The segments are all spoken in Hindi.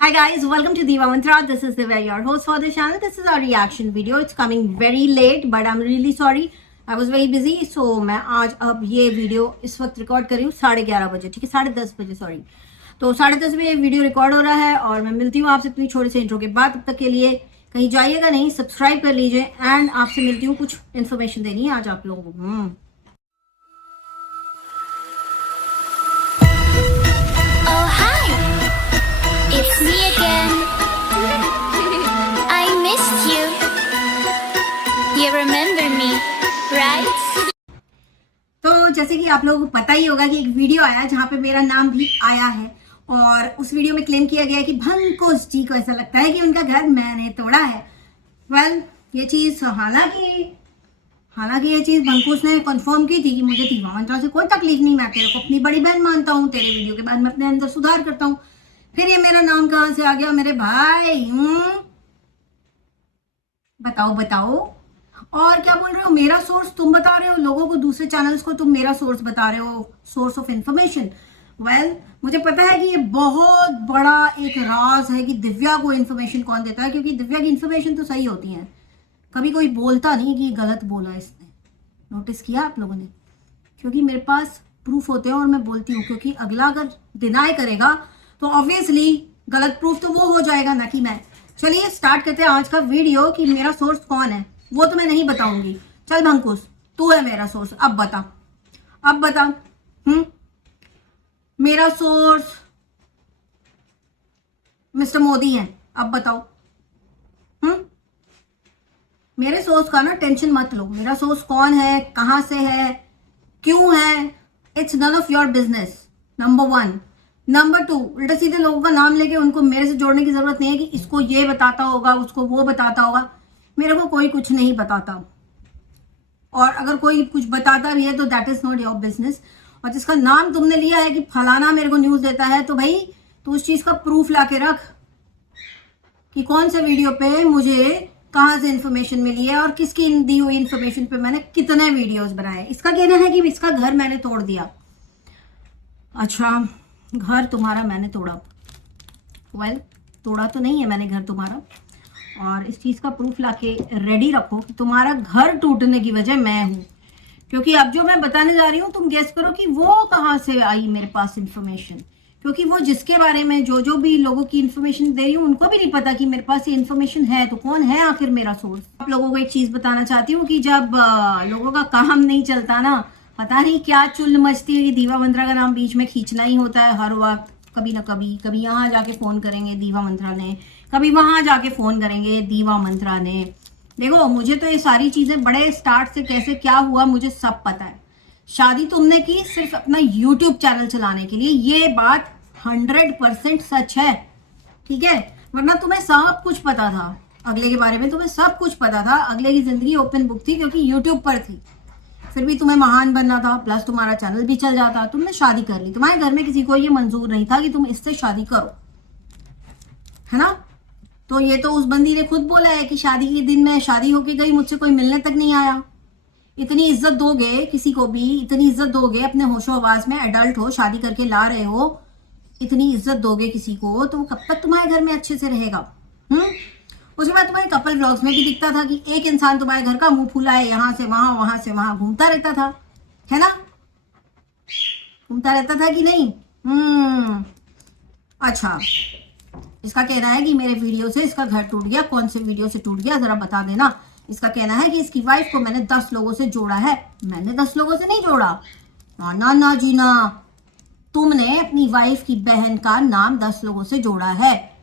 Hi guys, welcome to Diva Mantra. This is Divya, your host for the channel. This is our reaction video. It's coming very late, but I'm really sorry. I was very busy, so मैं आज अब ये वीडियो इस वक्त रिकॉर्ड कर रही हूँ 11:30 बजे, ठीक है, 10:30 बजे, सॉरी। तो 10:30 बजे वीडियो रिकॉर्ड हो रहा है और मैं मिलती हूँ आपसे इतनी छोटे से इंट्रो के बाद। तब तक के लिए कहीं जाइएगा नहीं, सब्सक्राइब कर लीजिए एंड आपसे मिलती हूँ, कुछ इन्फॉर्मेशन देनी है आज आप लोगों को। It's me again. I missed you. You remember me, right? तो जैसे कि आप लोगों को पता ही होगा कि एक वीडियो आया जहाँ पे मेरा नाम भी आया है और उस वीडियो में क्लेम किया गया कि भंकुस जी को ऐसा लगता है कि उनका घर मैंने तोड़ा है। वेल, ये चीज़ हालांकि ये चीज़ भंकुस ने कंफर्म की थी कि मुझे दीवा मंत्रा से कोई तकलीफ नहीं, मैं तेरे को अपनी बड़ी बहन मानता हूँ, तेरे वीडियो के बाद मैं अपने अंदर सुधार करता हूँ। फिर ये मेरा नाम कहाँ से आ गया मेरे भाई? बताओ। और क्या बोल रहे हो, मेरा सोर्स तुम बता रहे हो लोगों को, दूसरे चैनल्स को तुम मेरा सोर्स बता रहे हो, सोर्स ऑफ इंफॉर्मेशन। वेल, मुझे पता है कि ये बहुत बड़ा एक राज है कि दिव्या को इन्फॉर्मेशन कौन देता है, क्योंकि दिव्या की इन्फॉर्मेशन तो सही होती है, कभी कोई बोलता नहीं कि गलत बोला इसने। नोटिस किया आप लोगों ने? क्योंकि मेरे पास प्रूफ होते हैं और मैं बोलती हूँ, क्योंकि अगला अगर डिनाई करेगा तो ऑब्वियसली गलत प्रूफ तो वो हो जाएगा, ना कि मैं। चलिए स्टार्ट करते हैं आज का वीडियो। कि मेरा सोर्स कौन है वो तो मैं नहीं बताऊंगी। चल भंकुस, तू है मेरा सोर्स, अब बता। मेरा सोर्स मिस्टर मोदी है, अब बताओ। मेरे सोर्स का ना टेंशन मत लो। मेरा सोर्स कौन है, कहां से है, क्यों है, it's none of your business, number 1। Number 2, उल्टे सीधे लोगों का नाम लेके उनको मेरे से जोड़ने की जरूरत नहीं है कि इसको ये बताता होगा, उसको वो बताता होगा। मेरे को कोई कुछ नहीं बताता, और अगर कोई कुछ बताता भी है तो that is not your business. और जिसका नाम तुमने लिया है कि फलाना मेरे को न्यूज देता है, तो भाई तू उस चीज का प्रूफ ला के रख कि कौन से वीडियो पे मुझे कहाँ से इंफॉर्मेशन मिली है और किसकी दी हुई इंफॉर्मेशन पे मैंने कितने वीडियोस बनाए। इसका कहना है कि इसका घर मैंने तोड़ दिया। अच्छा, घर तुम्हारा मैंने तोड़ा? वेल, तोड़ा तो नहीं है मैंने घर तुम्हारा, और इस चीज़ का प्रूफ लाके रेडी रखो कि तुम्हारा घर टूटने की वजह मैं हूँ। क्योंकि अब जो मैं बताने जा रही हूँ, तुम गेस करो कि वो कहाँ से आई मेरे पास इंफॉर्मेशन। क्योंकि वो जिसके बारे में जो भी लोगों की इंफॉर्मेशन दे रही हूँ, उनको भी नहीं पता कि मेरे पास ये इंफॉर्मेशन है, तो कौन है आखिर मेरा सोर्स। आप लोगों को एक चीज़ बताना चाहती हूँ कि जब लोगों का काम नहीं चलता ना, पता नहीं क्या चुल मचती है कि दीवा मंत्रा का नाम बीच में खींचना ही होता है हर वक्त। कभी ना कभी यहाँ जाके फोन करेंगे दीवा मंत्रा ने, कभी वहां जाके फोन करेंगे दीवा मंत्रा ने। देखो, मुझे तो ये सारी चीजें बड़े स्टार्ट से कैसे क्या हुआ मुझे सब पता है। शादी तुमने की सिर्फ अपना यूट्यूब चैनल चलाने के लिए, ये बात 100% सच है, ठीक है? वरना तुम्हें सब कुछ पता था अगले के बारे में, तुम्हें सब कुछ पता था। अगले की जिंदगी ओपन बुक थी क्योंकि यूट्यूब पर थी, फिर भी तुम्हें महान बनना था, प्लस तुम्हारा चैनल भी चल जाता। तुमने शादी कर ली, तुम्हारे घर में किसी को ये मंजूर नहीं था कि तुम इससे शादी करो, है ना? तो ये तो उस बंदी ने खुद बोला है कि शादी के दिन मैं शादी होके गई, मुझसे कोई मिलने तक नहीं आया। इतनी इज्जत दोगे किसी को भी, इतनी इज्जत दोगे अपने होशो आवाज में, एडल्ट हो, शादी करके ला रहे हो, इतनी इज्जत दोगे किसी को तो कब तक तुम्हारे घर में अच्छे से रहेगा? उसके बाद तुम्हारे कपल व्लॉग्स में भी दिखता था कि एक इंसान तुम्हारे घर का मुंह फुला है, यहाँ से वहां घूमता रहता था, है ना? घूमता रहता था कि नहीं? अच्छा, इसका कहना है कि मेरे वीडियो से इसका घर टूट गया। कौन से वीडियो से टूट गया जरा बता देना। इसका कहना है कि इसकी वाइफ को मैंने 10 लोगों से जोड़ा है। मैंने 10 लोगों से नहीं जोड़ा, ना जी ना। तुमने अपनी वाइफ की बहन का नाम 10 लोगों से जोड़ा है।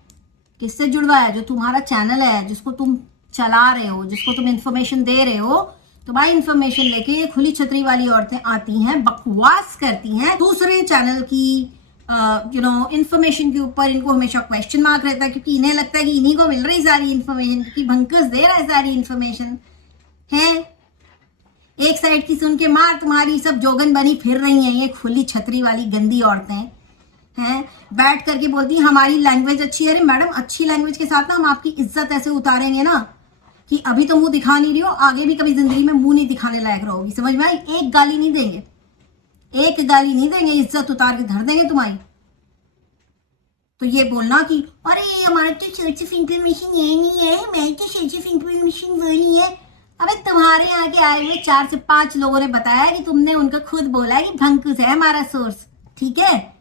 किससे जुड़वाया? जो तुम्हारा चैनल है, जिसको तुम चला रहे हो, जिसको तुम इंफॉर्मेशन दे रहे हो। तुम्हारी इंफॉर्मेशन लेके ये खुली छतरी वाली औरतें आती हैं, बकवास करती हैं दूसरे चैनल की इंफॉर्मेशन के ऊपर। इनको हमेशा क्वेश्चन मार्क रहता है क्योंकि इन्हें लगता है कि इन्हीं को मिल रही सारी इंफॉर्मेशन, क्योंकि भंकस दे रहा है सारी इंफॉर्मेशन है। एक साइड की सुन के मार तुम्हारी सब जोगन बनी फिर रही हैं ये खुली छतरी वाली गंदी औरतें हैं। बैठ करके बोलती हैं हमारी लैंग्वेज अच्छी है। अरे मैडम, अच्छी लैंग्वेज के साथ ना हम आपकी इज्जत ऐसे उतारेंगे ना कि अभी तो मुंह दिखा नहीं रही हो, आगे भी कभी जिंदगी में मुंह नहीं दिखाने लायक रहोगी। समझ में आई? एक गाली नहीं देंगे, इज्जत उतार के धर देंगे तुम्हारी। तो ये बोलना कि अरे हमारा तो सोर्स ऑफ इंफॉर्मेशन ये नहीं है, मैं तो सोर्स ऑफ इंफॉर्मेशन वो नहीं है। अबे तुम्हारे यहाँ के आए हुए 4 से 5 लोगों ने बताया कि तुमने उनका खुद बोला है कि भंकुस है हमारा सोर्स, ठीक है।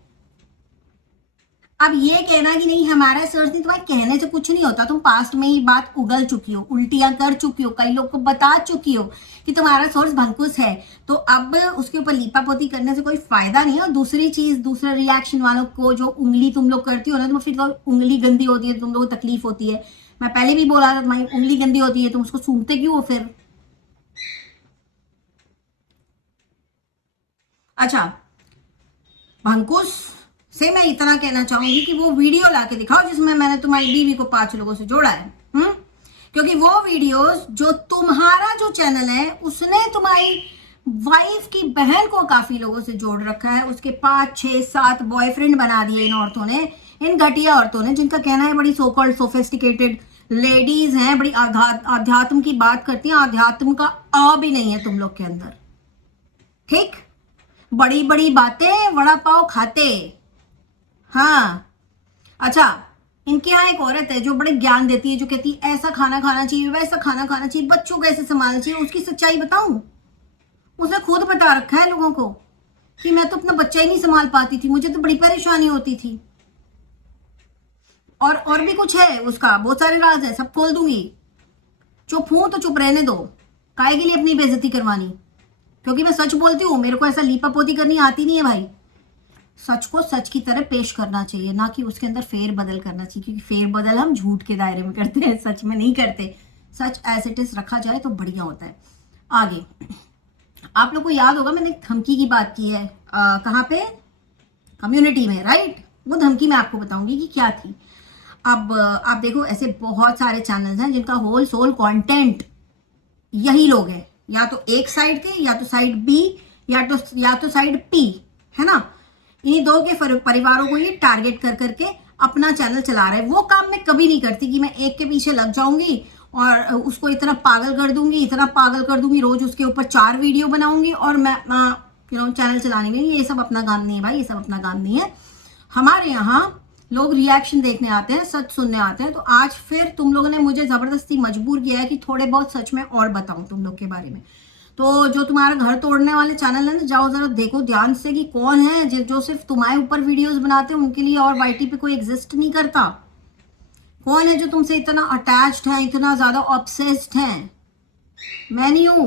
अब ये कहना कि नहीं हमारा सोर्स नहीं, तुम्हारे कहने से कुछ नहीं होता। तुम पास्ट में ही बात उगल चुकी हो, उल्टियां कर चुकी हो, कई लोग को बता चुकी हो कि तुम्हारा सोर्स भंकुस है। तो अब उसके ऊपर लीपापोती करने से कोई फायदा नहीं है। और दूसरी चीज, दूसरा रिएक्शन वालों को जो उंगली तुम लोग करती हो ना, तो फिर तो उंगली गंदी होती है, तुम लोग को तकलीफ होती है। मैं पहले भी बोला था तुम्हारी उंगली गंदी होती है, तुम उसको सूंघते क्यों हो फिर? अच्छा, भंकुस से मैं इतना कहना चाहूंगी कि वो वीडियो लाके दिखाओ जिसमें मैंने तुम्हारी बीवी को 5 लोगों से जोड़ा है। क्योंकि वो वीडियोस जो तुम्हारा जो चैनल है उसने तुम्हारी वाइफ की बहन को काफी लोगों से जोड़ रखा है। उसके 5, 6, 7 बॉयफ्रेंड बना दिए इन औरतों ने, इन घटिया औरतों ने, जिनका कहना है बड़ी सो कॉल्ड सोफिस्टिकेटेड लेडीज हैं, बड़ी आध्यात्म की बात करती हैं। आध्यात्म का आ भी नहीं है तुम लोग के अंदर, ठीक। बड़ी बड़ी बातें, वड़ा पाव खाते। हाँ, अच्छा, इनके यहाँ एक औरत है जो बड़े ज्ञान देती है, जो कहती है ऐसा खाना खाना चाहिए, वैसा खाना खाना चाहिए, बच्चों को ऐसे संभालना चाहिए। उसकी सच्चाई बताऊं, उसने खुद बता रखा है लोगों को कि मैं तो अपना बच्चा ही नहीं संभाल पाती थी, मुझे तो बड़ी परेशानी होती थी। और भी कुछ है उसका, बहुत सारे राज है, सब खोल दूंगी। चुप हूं तो चुप रहने दो, काहे के लिए अपनी बेइज्जती करवानी? क्योंकि मैं सच बोलती हूँ, मेरे को ऐसा लीपापोती करनी आती नहीं है भाई। सच को सच की तरह पेश करना चाहिए, ना कि उसके अंदर फेर बदल करना चाहिए, क्योंकि फेर बदल हम झूठ के दायरे में करते हैं, सच में नहीं करते। सच एज इट इज रखा जाए तो बढ़िया होता है। आगे आप लोग को याद होगा मैंने धमकी की बात की है, कहाँ पे? कम्युनिटी में, राइट। वो धमकी मैं आपको बताऊंगी कि क्या थी। अब आप देखो, ऐसे बहुत सारे चैनल्स हैं जिनका होल सोल कंटेंट यही लोग हैं, या तो एक साइड के, या तो साइड बी, या तो साइड पी, है ना। इन्हीं दो के परिवारों को ये टारगेट कर करके अपना चैनल चला रहे हैं। वो काम मैं कभी नहीं करती कि मैं एक के पीछे लग जाऊंगी और उसको इतना पागल कर दूंगी, इतना पागल कर दूंगी, रोज उसके ऊपर 4 वीडियो बनाऊंगी और मैं चैनल चलाने में। ये सब अपना काम नहीं है भाई, ये सब अपना काम नहीं है। हमारे यहाँ लोग रिएक्शन देखने आते हैं, सच सुनने आते हैं। तो आज फिर तुम लोगों ने मुझे जबरदस्ती मजबूर किया है कि थोड़े बहुत सच में और बताऊं तुम लोग के बारे में। तो जो तुम्हारा घर तोड़ने वाले चैनल है ना, जाओ जरा देखो ध्यान से कि कौन है जो सिर्फ तुम्हारे ऊपर वीडियोस बनाते हैं, उनके लिए और वाईटी पे कोई एग्जिस्ट नहीं करता। कौन है जो तुमसे इतना अटैच्ड है, इतना ज्यादा ऑब्सेस्ड है? मैं नहीं हूं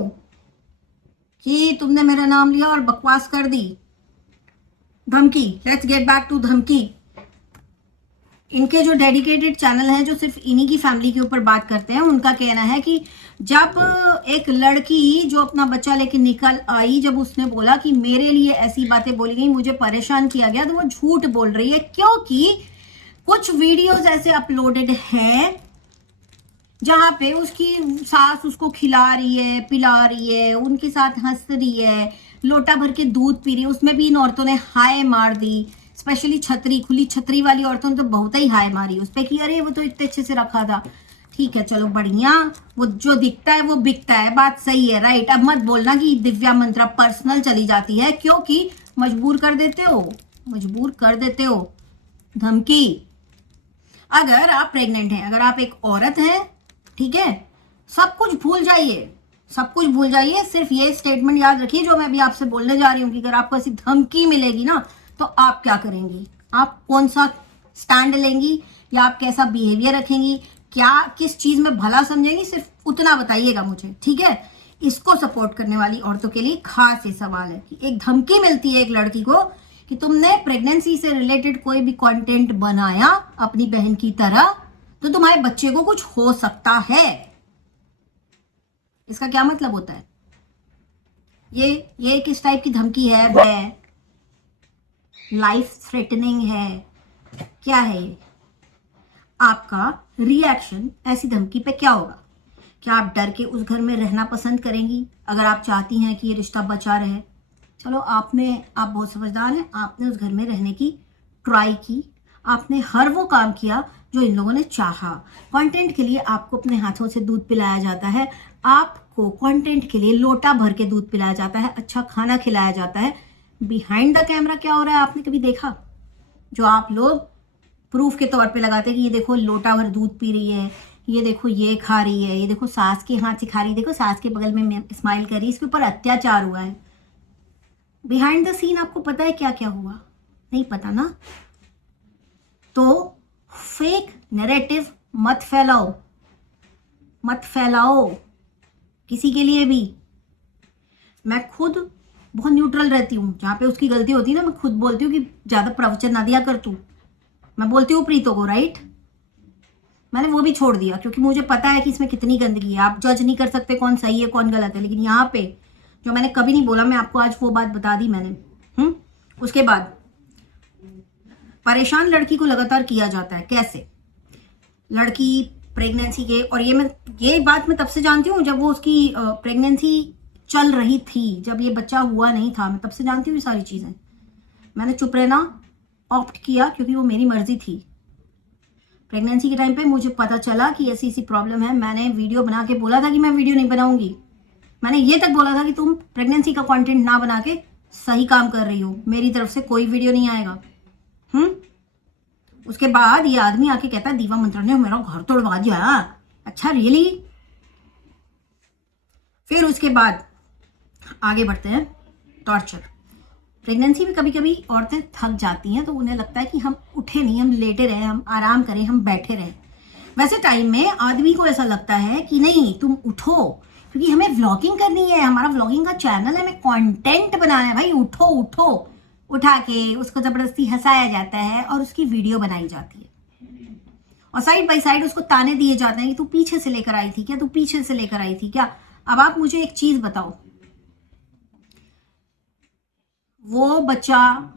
कि तुमने मेरा नाम लिया और बकवास कर दी। धमकी, लेट्स गेट बैक टू धमकी। इनके जो डेडिकेटेड चैनल है जो सिर्फ इन्हीं की फैमिली के ऊपर बात करते हैं, उनका कहना है कि जब एक लड़की जो अपना बच्चा लेके निकल आई, जब उसने बोला कि मेरे लिए ऐसी बातें बोली गई, मुझे परेशान किया गया, तो वो झूठ बोल रही है। क्योंकि कुछ वीडियोस ऐसे अपलोडेड हैं जहां पे उसकी सास उसको खिला रही है, पिला रही है, उनके साथ हंस रही है, लोटा भर के दूध पी रही है। उसमें भी इन औरतों ने हाय मार दी। स्पेशली छतरी, खुली छतरी वाली औरतों ने तो बहुत ही हाय मारी उस पर कि अरे वो तो इतने अच्छे से रखा था। ठीक है, चलो बढ़िया, वो जो दिखता है वो बिकता है, बात सही है, राइट। अब मत बोलना कि दिव्या मंत्रा पर्सनल चली जाती है, क्योंकि मजबूर कर देते हो, मजबूर कर देते हो। धमकी, अगर आप प्रेग्नेंट हैं, अगर आप एक औरत हैं, ठीक है, सब कुछ भूल जाइए, सब कुछ भूल जाइए। सिर्फ ये स्टेटमेंट याद रखिए जो मैं अभी आपसे बोलने जा रही हूँ कि अगर आपको ऐसी धमकी मिलेगी ना, तो आप क्या करेंगी, आप कौन सा स्टैंड लेंगी, या आप कैसा बिहेवियर रखेंगी, क्या किस चीज में भला समझेंगी, सिर्फ उतना बताइएगा मुझे, ठीक है। इसको सपोर्ट करने वाली औरतों के लिए खास ये सवाल है कि एक धमकी मिलती है एक लड़की को कि तुमने प्रेगनेंसी से रिलेटेड कोई भी कंटेंट बनाया अपनी बहन की तरह, तो तुम्हारे बच्चे को कुछ हो सकता है। इसका क्या मतलब होता है? ये किस टाइप की धमकी है? वह लाइफ थ्रेटनिंग है, क्या है ये? आपका रिएक्शन ऐसी धमकी पे क्या होगा? क्या आप डर के उस घर में रहना पसंद करेंगी अगर आप चाहती हैं कि ये रिश्ता बचा रहे? चलो आप बहुत समझदार हैं, आपने उस घर में रहने की ट्राई की, आपने हर वो काम किया जो इन लोगों ने चाहा। कंटेंट के लिए आपको अपने हाथों से दूध पिलाया जाता है, आपको कंटेंट के लिए लोटा भर के दूध पिलाया जाता है, अच्छा खाना खिलाया जाता है। बिहाइंड द कैमरा क्या हो रहा है आपने कभी देखा? जो आप लोग प्रूफ के तौर पे लगाते हैं कि ये देखो लोटा भर दूध पी रही है, ये देखो ये खा रही है, ये देखो सास के हाथ से खा रही है, देखो सास के बगल में स्माइल कर रही है, इसके ऊपर अत्याचार हुआ है। बिहाइंड द सीन आपको पता है क्या क्या हुआ? नहीं पता ना। तो फेक नैरेटिव मत फैलाओ, मत फैलाओ किसी के लिए भी। मैं खुद बहुत न्यूट्रल रहती हूँ, जहाँ पे उसकी गलती होती है ना, मैं खुद बोलती हूँ कि ज़्यादा प्रवचन ना दिया कर तू। मैं बोलती हूँ प्रीतो को, राइट? मैंने वो भी छोड़ दिया क्योंकि मुझे पता है कि इसमें कितनी गंदगी है। आप जज नहीं कर सकते कौन सही है कौन गलत है, लेकिन यहाँ पे जो मैंने कभी नहीं बोला, मैं आपको आज वो बात बता दी मैंने। उसके बाद परेशान लड़की को लगातार किया जाता है। कैसे? लड़की प्रेगनेंसी के, और ये बात मैं तब से जानती हूँ जब वो उसकी प्रेगनेंसी चल रही थी, जब ये बच्चा हुआ नहीं था, मैं तब से जानती हूँ ये सारी चीज़ें। मैंने चुप रहना ऑप्ट किया क्योंकि वो मेरी मर्जी थी। प्रेगनेंसी के टाइम पे मुझे पता चला कि ऐसी ऐसी प्रॉब्लम है। मैंने वीडियो बना के बोला था कि मैं वीडियो नहीं बनाऊंगी। मैंने ये तक बोला था कि तुम प्रेगनेंसी का कंटेंट ना बना के सही काम कर रही हो, मेरी तरफ से कोई वीडियो नहीं आएगा। उसके बाद ये आदमी आके कहता है दीवा मंत्रा ने मेरा घर तोड़वा दिया। अच्छा रियली? फिर उसके बाद आगे बढ़ते हैं। टॉर्चर। प्रेगनेंसी में कभी कभी औरतें थक जाती हैं तो उन्हें लगता है कि हम उठे नहीं, हम लेटे रहे, हम आराम करें, हम बैठे रहे। वैसे टाइम में आदमी को ऐसा लगता है कि नहीं तुम उठो, क्योंकि हमें व्लॉगिंग करनी है, हमारा व्लॉगिंग का चैनल है, हमें कंटेंट बनाना है भाई, उठो उठो। उठा के उसको जबरदस्ती हंसाया जाता है और उसकी वीडियो बनाई जाती है, और साइड बाय साइड उसको ताने दिए जाते हैं कि तू पीछे से लेकर आई थी क्या, तू पीछे से लेकर आई थी क्या। अब आप मुझे एक चीज बताओ, वो बच्चा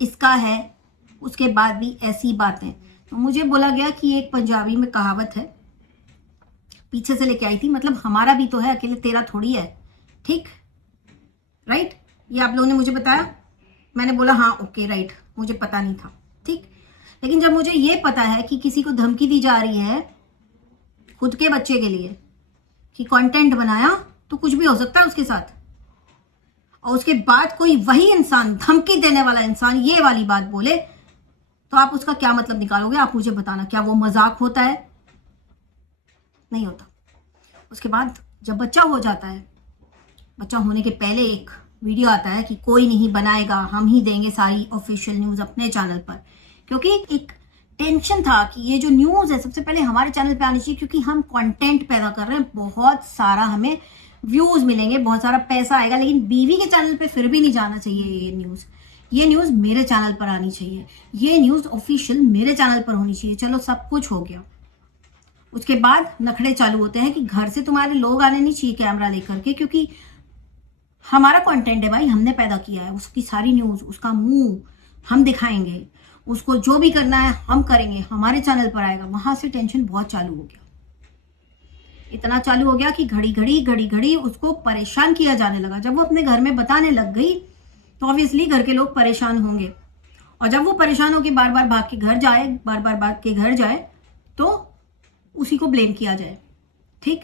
इसका है, उसके बाद भी ऐसी बातें। तो मुझे बोला गया कि एक पंजाबी में कहावत है, पीछे से लेके आई थी, मतलब हमारा भी तो है, अकेले तेरा थोड़ी है। ठीक, राइट? ये आप लोगों ने मुझे बताया, मैंने बोला हाँ ओके राइट, मुझे पता नहीं था। ठीक, लेकिन जब मुझे ये पता है कि किसी को धमकी दी जा रही है खुद के बच्चे के लिए कि कंटेंट बनाया, तो कुछ भी हो सकता है उसके साथ। और उसके बाद कोई वही इंसान, धमकी देने वाला इंसान, ये वाली बात बोले, तो आप उसका क्या मतलब निकालोगे? आप मुझे बताना, क्या वो मजाक होता है? नहीं होता। उसके बाद जब बच्चा हो जाता है, बच्चा होने के पहले एक वीडियो आता है कि कोई नहीं बनाएगा, हम ही देंगे सारी ऑफिशियल न्यूज अपने चैनल पर, क्योंकि एक टेंशन था कि ये जो न्यूज है सबसे पहले हमारे चैनल पे आनी चाहिए, क्योंकि हम कंटेंट पैदा कर रहे हैं, बहुत सारा हमें व्यूज मिलेंगे, बहुत सारा पैसा आएगा, लेकिन बीवी के चैनल पे फिर भी नहीं जाना चाहिए ये न्यूज मेरे चैनल पर आनी चाहिए, ये न्यूज ऑफिशियल मेरे चैनल पर होनी चाहिए। चलो सब कुछ हो गया। उसके बाद नखड़े चालू होते हैं कि घर से तुम्हारे लोग आने नहीं चाहिए कैमरा लेकर के, क्योंकि हमारा कंटेंट है भाई, हमने पैदा किया है, उसकी सारी न्यूज, उसका मुंह हम दिखाएंगे, उसको जो भी करना है हम करेंगे, हमारे चैनल पर आएगा। वहां से टेंशन बहुत चालू हो गया, इतना चालू हो गया कि घड़ी घड़ी उसको परेशान किया जाने लगा। जब वो अपने घर में बताने लग गई तो ऑब्वियसली घर के लोग परेशान होंगे, और जब वो परेशान होकर बार बार भाग के घर जाए तो उसी को ब्लेम किया जाए। ठीक,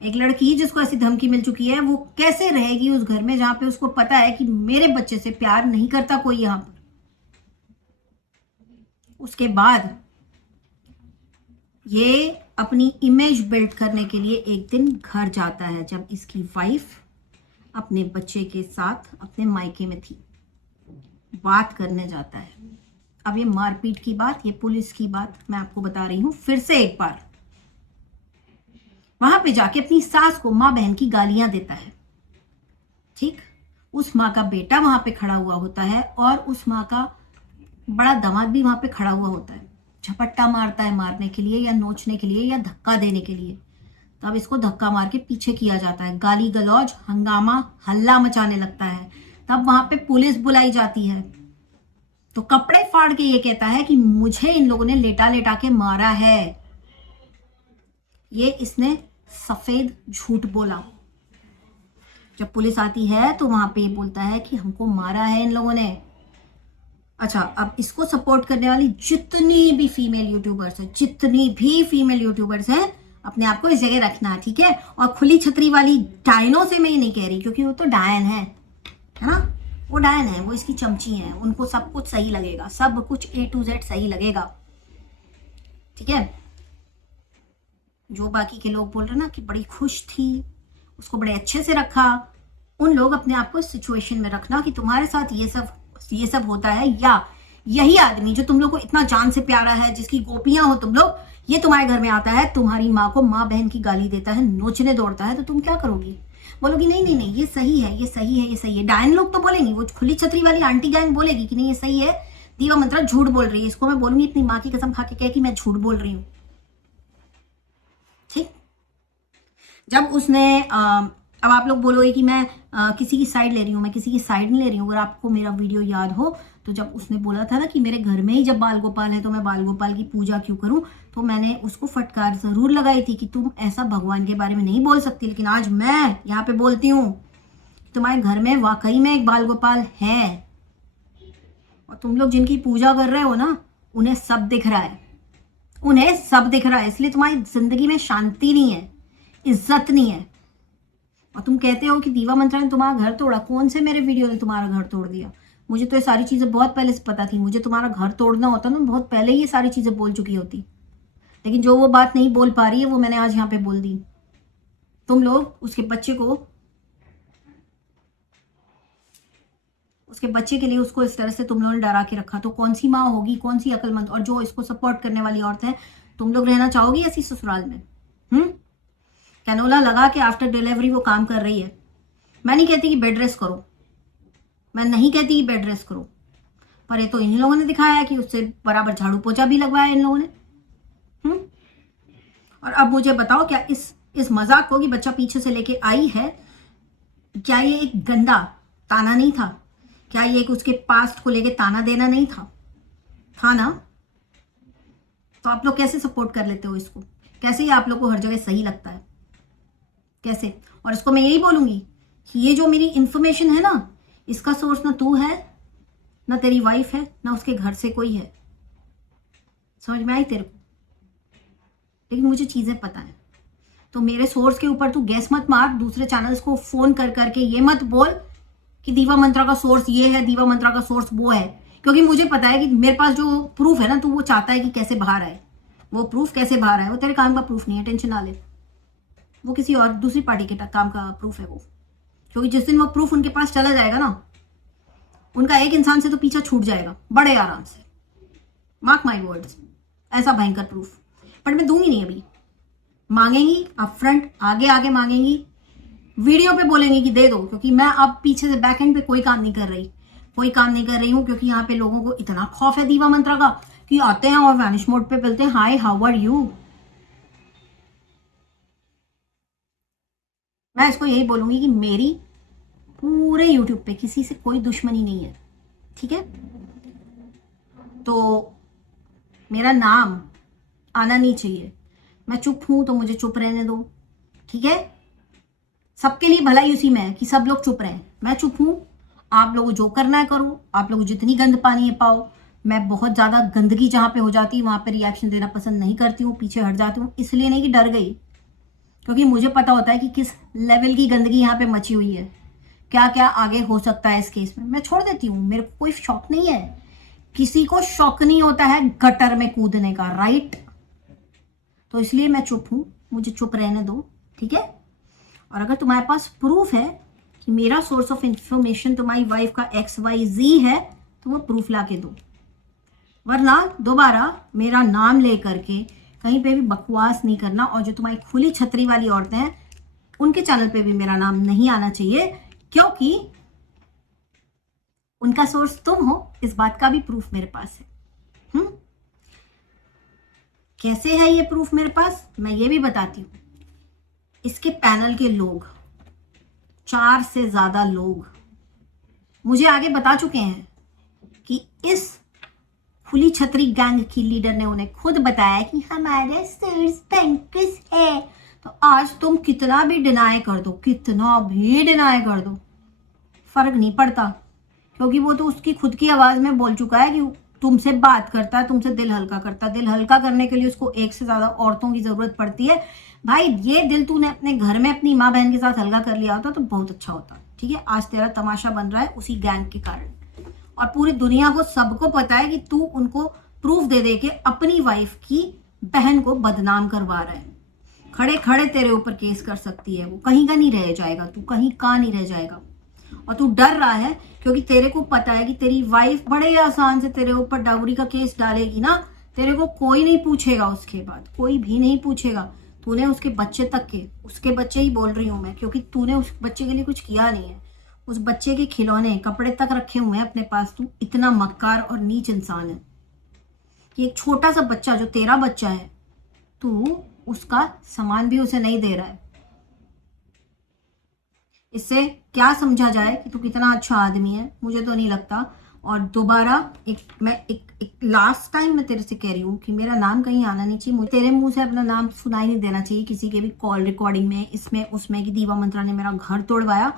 एक लड़की जिसको ऐसी धमकी मिल चुकी है, वो कैसे रहेगी उस घर में जहां पे उसको पता है कि मेरे बच्चे से प्यार नहीं करता कोई यहां पर। उसके बाद ये अपनी इमेज बिल्ड करने के लिए एक दिन घर जाता है, जब इसकी वाइफ अपने बच्चे के साथ अपने मायके में थी, बात करने जाता है। अब ये मारपीट की बात, ये पुलिस की बात मैं आपको बता रही हूं फिर से एक बार। वहां पे जाके अपनी सास को माँ बहन की गालियां देता है। ठीक, उस माँ का बेटा वहां पे खड़ा हुआ होता है, और उस माँ का बड़ा दामाद भी वहां पे खड़ा हुआ होता है। झपट्टा मारता है मारने के लिए, या नोचने के लिए, या धक्का देने के लिए। तब इसको धक्का मार के पीछे किया जाता है, गाली गलौज, हंगामा, हल्ला मचाने लगता है। तब वहां पे पुलिस बुलाई जाती है, तो कपड़े फाड़ के ये कहता है कि मुझे इन लोगों ने लेटा लेटा के मारा है। ये इसने सफेद झूठ बोला। जब पुलिस आती है तो वहां पे ये बोलता है कि हमको मारा है इन लोगों ने। अच्छा, अब इसको सपोर्ट करने वाली जितनी भी फीमेल यूट्यूबर्स हैं, अपने आप को इस जगह रखना, ठीक है? और खुली छतरी वाली डायनो से मैं ये नहीं कह रही, क्योंकि वो तो डायन है ना, वो डायन है, वो इसकी चमची है, उनको सब कुछ सही लगेगा, सब कुछ A to Z सही लगेगा, ठीक है। जो बाकी के लोग बोल रहे ना कि बड़ी खुश थी, उसको बड़े अच्छे से रखा, उन लोग अपने आप को सिचुएशन में रखना कि तुम्हारे साथ ये सब होता है, या यही आदमी जो तुम लोग को इतना जान से प्यारा है, जिसकी गोपियां हो तुम लोग, ये तुम्हारे घर में आता है, तुम्हारी माँ को माँ बहन की गाली देता है, नोचने दौड़ता है, तो तुम क्या करोगी? बोलोगी नहीं नहीं नहीं, ये सही है, ये सही है, ये सही है। डायन लोग तो बोलेंगी, वो खुली छतरी वाली आंटी गैंग बोलेगी कि नहीं ये सही है, दीवा मंत्रा झूठ बोल रही है। इसको मैं बोलूंगी अपनी माँ की कसम खा के कह कि मैं झूठ बोल रही हूँ, ठीक। जब उसने अब आप लोग बोलोगे कि मैं किसी की साइड ले रही हूँ, मैं किसी की साइड नहीं ले रही हूँ। अगर आपको मेरा वीडियो याद हो तो जब उसने बोला था ना कि मेरे घर में ही जब बाल गोपाल है तो मैं बाल गोपाल की पूजा क्यों करूं, तो मैंने उसको फटकार जरूर लगाई थी कि तुम ऐसा भगवान के बारे में नहीं बोल सकती। लेकिन आज मैं यहाँ पे बोलती हूँ, तुम्हारे घर में वाकई में एक बाल गोपाल है, और तुम लोग जिनकी पूजा कर रहे हो ना, उन्हें सब दिख रहा है, उन्हें सब दिख रहा है। इसलिए तुम्हारी जिंदगी में शांति नहीं है, इज्जत नहीं है। और तुम कहते हो कि दीवा मंत्रा ने तुम्हारा घर तोड़ा। कौन से मेरे वीडियो ने तुम्हारा घर तोड़ दिया? मुझे तो ये सारी चीजें बहुत पहले से पता थी। मुझे तुम्हारा घर तोड़ना होता ना, बहुत पहले ये सारी चीजें बोल चुकी होती। लेकिन जो वो बात नहीं बोल पा रही है, वो मैंने आज यहाँ पे बोल दी। तुम लोग उसके बच्चे के लिए उसको इस तरह से तुम लोगों ने डरा के रखा, तो कौन सी माँ होगी, कौन सी अक्लमंद? और जो इसको सपोर्ट करने वाली औरत है, तुम लोग रहना चाहोगी ऐसी ससुराल में? कैनोला लगा के आफ्टर डिलीवरी वो काम कर रही है। मैं नहीं कहती कि बेड रेस्ट करो, मैं नहीं कहती कि बेड रेस्ट करो, पर ये तो इन लोगों ने दिखाया है कि उससे बराबर झाड़ू पोछा भी लगवाया इन लोगों ने। और अब मुझे बताओ, क्या इस मजाक को कि बच्चा पीछे से लेके आई है, क्या ये एक गंदा ताना नहीं था? क्या ये एक उसके पास्ट को लेके ताना देना नहीं था ना? तो आप लोग कैसे सपोर्ट कर लेते हो इसको? कैसे ये आप लोग को हर जगह सही लगता है? कैसे? और इसको मैं यही बोलूंगी कि ये जो मेरी इंफॉर्मेशन है ना, इसका सोर्स ना तू है, ना तेरी वाइफ है, ना उसके घर से कोई है। समझ में आई तेरे को? लेकिन मुझे चीजें पता है, तो मेरे सोर्स के ऊपर तू गैस मत मार। दूसरे चैनल्स को फोन कर करके ये मत बोल कि दीवा मंत्रा का सोर्स ये है, दीवा मंत्रा का सोर्स वो है, क्योंकि मुझे पता है कि मेरे पास जो प्रूफ है ना, तो वो चाहता है कि कैसे बाहर आए। वो प्रूफ कैसे बाहर आए, वो तेरे काम का प्रूफ नहीं है, टेंशन ना ले। वो किसी और दूसरी पार्टी के काम का प्रूफ है वो, क्योंकि जिस दिन वो प्रूफ उनके पास चला जाएगा ना, उनका एक इंसान से तो पीछा छूट जाएगा बड़े आराम से। मार्क माई वर्ड्स, ऐसा भयंकर प्रूफ। बट मैं दूंगी नहीं अभी, मांगेंगी अप फ्रंट, आगे आगे मांगेंगी, वीडियो पे बोलेंगे कि दे दो, क्योंकि मैं अब पीछे से बैक एंड पे कोई काम नहीं कर रही हूँ, क्योंकि यहाँ पे लोगों को इतना खौफ है दीवा मंत्रा का कि आते हैं और वैनिश मोड पे बोलते हैं हाय हाउ आर यू। मैं इसको यही बोलूंगी कि मेरी पूरे यूट्यूब पे किसी से कोई दुश्मनी नहीं है, ठीक है? तो मेरा नाम आना नहीं चाहिए। मैं चुप हूं तो मुझे चुप रहने दो, ठीक है? सबके लिए भलाई उसी में है कि सब लोग चुप रहें। मैं चुप हूं, आप लोग जो करना है करो, आप लोग जितनी गंद पानी है पाओ। मैं बहुत ज्यादा गंदगी जहां पे हो जाती है वहां पे रिएक्शन देना पसंद नहीं करती हूँ, पीछे हट जाती हूँ। इसलिए नहीं कि डर गई, क्योंकि मुझे पता होता है कि किस लेवल की गंदगी यहाँ पे मची हुई है, क्या क्या आगे हो सकता है इस केस में। मैं छोड़ देती हूँ, मेरे को कोई शौक नहीं है। किसी को शौक नहीं होता है गटर में कूदने का, राइट? तो इसलिए मैं चुप हूं, मुझे चुप रहने दो, ठीक है? और अगर तुम्हारे पास प्रूफ है कि मेरा सोर्स ऑफ इंफॉर्मेशन तुम्हारी वाइफ का XYZ है, तो वो प्रूफ ला के दो, वरना दोबारा मेरा नाम ले करके कहीं पे भी बकवास नहीं करना। और जो तुम्हारी खुली छतरी वाली औरतें हैं, उनके चैनल पे भी मेरा नाम नहीं आना चाहिए, क्योंकि उनका सोर्स तुम हो, इस बात का भी प्रूफ मेरे पास है। कैसे है ये प्रूफ मेरे पास, मैं ये भी बताती हूँ। इसके पैनल के लोग, 4 से ज्यादा लोग मुझे आगे बता चुके हैं कि इस खुली छतरी गैंग की लीडर ने उन्हें खुद बताया कि हमारे सोर्स पेंकस है। तो आज तुम कितना भी डिनाई कर दो, फर्क नहीं पड़ता, क्योंकि वो तो उसकी खुद की आवाज में बोल चुका है कि तुमसे बात करता है, तुमसे दिल हल्का करता है। दिल हल्का करने के लिए उसको एक से ज्यादा औरतों की जरूरत पड़ती है। भाई ये दिल तूने अपने घर में अपनी माँ बहन के साथ हल्का कर लिया होता तो बहुत अच्छा होता, ठीक है, आज तेरा तमाशा बन रहा है उसी गैंग के कारण। और पूरी दुनिया को, सबको पता है कि तू उनको प्रूफ दे दे के अपनी वाइफ की बहन को बदनाम करवा रहा है। खड़े खड़े तेरे ऊपर केस कर सकती है वो, कहीं का नहीं रह जाएगा, तू कहीं का नहीं रह जाएगा। और तू डर रहा है क्योंकि तेरे को पता है कि तेरी वाइफ बड़े आसान से तेरे ऊपर डाउरी का केस डालेगी ना, तेरे को कोई नहीं पूछेगा, उसके बाद कोई भी नहीं पूछेगा। तूने उसके बच्चे तक के, उसके बच्चे ही बोल रही हूँ मैं, क्योंकि तूने उस बच्चे के लिए कुछ किया नहीं है। उस बच्चे के खिलौने कपड़े तक रखे हुए हैं अपने पास। तू इतना मक्कार और नीच इंसान है कि एक छोटा सा बच्चा जो तेरा बच्चा है, तू उसका सामान भी उसे नहीं दे रहा है। इससे क्या समझा जाए कि तू कितना अच्छा आदमी है? मुझे तो नहीं लगता। और दोबारा एक लास्ट टाइम मैं तेरे से कह रही हूँ कि मेरा नाम कहीं आना नहीं चाहिए। मुझे तेरे मुंह से अपना नाम सुनाई नहीं देना चाहिए किसी के भी कॉल रिकॉर्डिंग में, इसमें उसमें, कि दीवा मंत्रा ने मेरा घर तोड़वाया।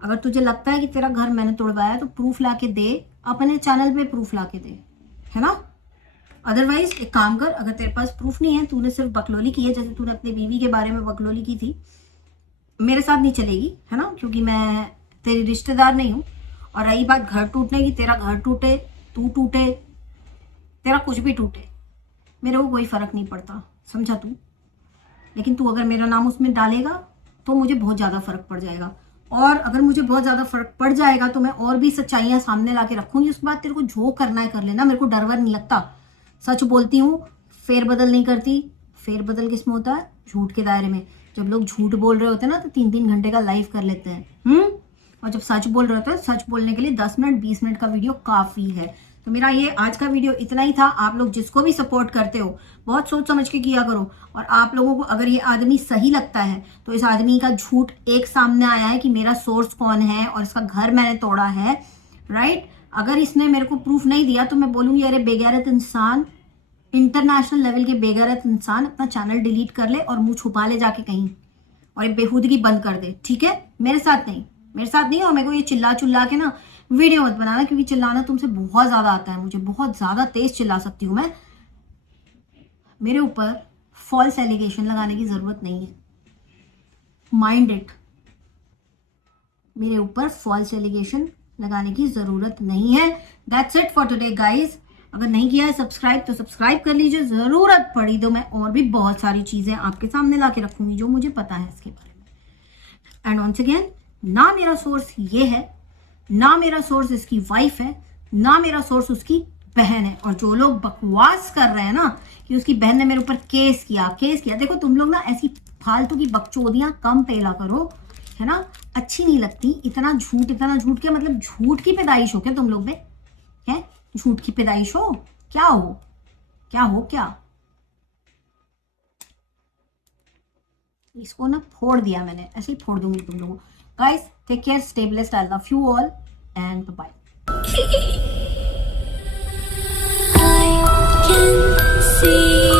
अगर तुझे लगता है कि तेरा घर मैंने तोड़वाया तो प्रूफ ला के दे, अपने चैनल पे प्रूफ ला के दे, है ना। अदरवाइज एक काम कर, अगर तेरे पास प्रूफ नहीं है, तूने सिर्फ बकलोली की है, जैसे तूने अपनी बीवी के बारे में बकलोली की थी, मेरे साथ नहीं चलेगी, है ना, क्योंकि मैं तेरी रिश्तेदार नहीं हूँ। और रही बात घर टूटने की, तेरा घर टूटे, तू टूटे, तेरा कुछ भी टूटे, मेरे को कोई फर्क नहीं पड़ता, समझा तू। लेकिन तू अगर मेरा नाम उसमें डालेगा तो मुझे बहुत ज़्यादा फर्क पड़ जाएगा। और अगर मुझे बहुत ज़्यादा फर्क पड़ जाएगा तो मैं और भी सच्चाइयाँ सामने ला के रखूँगी। उसके बाद तेरे को जो करना है कर लेना, मेरे को डर वर नहीं लगता। सच बोलती हूँ, फेरबदल नहीं करती। फेरबदल किस में होता है? झूठ के दायरे में। जब लोग झूठ बोल रहे होते हैं ना तो 3-3 घंटे का लाइव कर लेते हैं। और जब सच बोल रहे होते हैं, सच बोलने के लिए 10 मिनट 20 मिनट का वीडियो काफ़ी है। तो मेरा ये आज का वीडियो इतना ही था। आप लोग जिसको भी सपोर्ट करते हो बहुत सोच समझ के किया करो। और आप लोगों को अगर ये आदमी सही लगता है तो इस आदमी का झूठ एक सामने आया है कि मेरा सोर्स कौन है और इसका घर मैंने तोड़ा है, राइट। अगर इसने मेरे को प्रूफ नहीं दिया तो मैं बोलूँगी अरे बेगैरत इंसान, इंटरनेशनल लेवल के बेगैरत इंसान, अपना चैनल डिलीट कर ले और मुंह छुपा ले जाके कहीं, और ये बेहूदगी बंद कर दे, ठीक है। मेरे साथ नहीं और मेरे को ये चिल्ला के ना वीडियो मत बनाना, क्योंकि चिल्लाना तुमसे बहुत ज्यादा आता है। मुझे बहुत ज्यादा तेज चिल्ला सकती हूँ मैं। मेरे ऊपर फॉल्स एलिगेशन लगाने की जरूरत नहीं है, माइंड इट। मेरे ऊपर फॉल्स एलिगेशन लगाने की जरूरत नहीं है। That's it for today guys. अगर नहीं किया है सब्सक्राइब तो सब्सक्राइब कर लीजिए, जरूरत पड़ी तो मैं और भी बहुत सारी चीजें आपके सामने ला के रखूंगी जो मुझे पता है इसके बारे में। एंड ऑन्स अगेन, ना मेरा सोर्स ये है, ना मेरा सोर्स इसकी वाइफ है, ना मेरा सोर्स उसकी बहन है। और जो लोग बकवास कर रहे हैं ना कि उसकी बहन ने मेरे ऊपर केस किया, देखो तुम लोग ना ऐसी फालतू की बकचोदियां कम पेला करो, है ना। अच्छी नहीं लगती। इतना झूठ क्या मतलब? झूठ की पैदाइश हो क्या तुम लोग में? है झूठ की पैदाइश हो? क्या इसको ना फोड़ दिया मैंने, ऐसे ही फोड़ दूंगी तुम लोगों। Guys take care, stay blessed, I love you all and bye. I can see